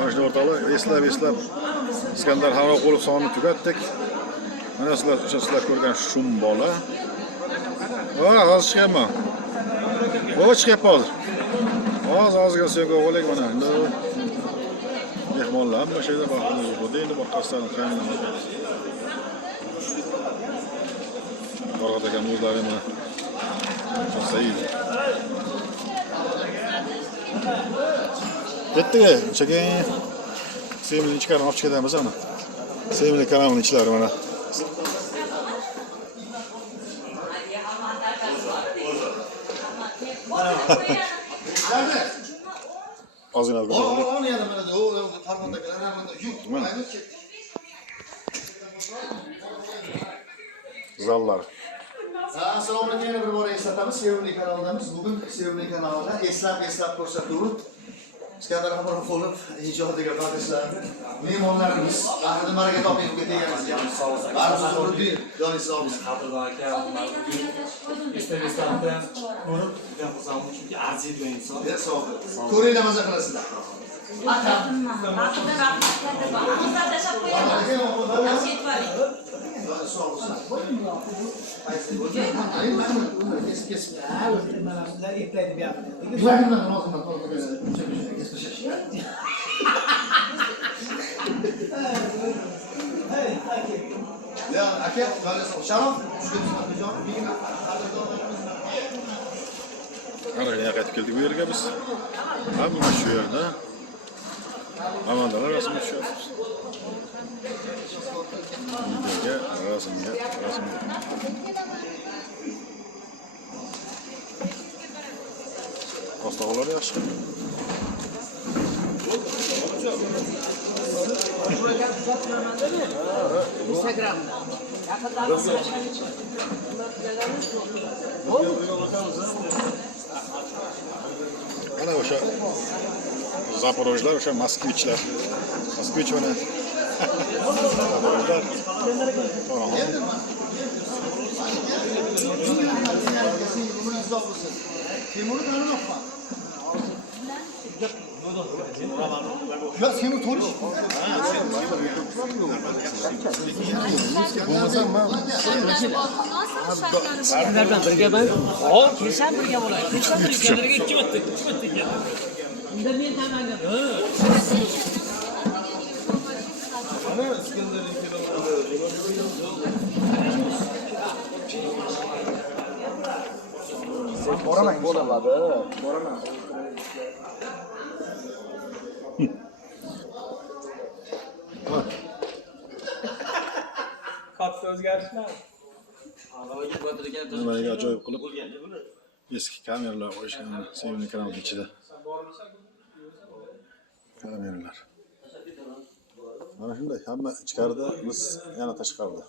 Mana o'rtoqlar, eslab Iskandar Hamroqulov sonini tugatdik. Mana sizlar ko'rgan shum bola. Hozir chiqaman. Chiqyapti hozir. Hozirga senga o'g'lik mana. Mehmonlar ham o'sha yerda boqamiz. Endi boqqasdan qanday. Orada gamuzlar mana. Sayid. Ketdiga, cheking. Sevimli ichkarib olib chiqamiz ana. Sevimli kanalning ichlari mana. Ozgina olib. Onu yana mana o farmondagilar ham yo'q. Mayli ketdi. Zallar. Assalomu alaykum, yana bir bor eslatamiz. Sevimli kanaldamiz. Bugun Sevimli kanalda eslab ko'rsatuvimiz. Iskandar Hamroqulov ijodiga bag'ishlanadi. Mehmonlarimiz ahli maraka topib ketganmiz. Barimiz o'rdi, donisimiz Qadrdon aka, Instagramdan ko'rib, juda xursandman chunki aziz bir inson. ko'ringlar maza qilasizlar. Ya, aka, Sharof, Ana qaytib keldik bu yerga biz. Hamma shu yerda. Amandalar rasmga tushyapmiz. Rasmga. Ostog'lar yaxshi. Instagramda. Ana o'sha Zaporojlar, o'sha Moskvichlar. Moskvich mana. Zaporojlar. Temurni tanimoqman. Ya seni to'rish. Sizlardan birga ben. Kelsan birga bo'laylik. Kelsan birga 2 marta kelgan. Unda men tanladim. Ana Iskandarning Boraman bo'lamadi. Boraman. Katta o'zgarishlar. Nimaga ajoyib qilib eski kameralar qo'yishgan sevimli kanal ichida. Kameralar. Mana shunday hamma ichkarida, biz yana tashqarida.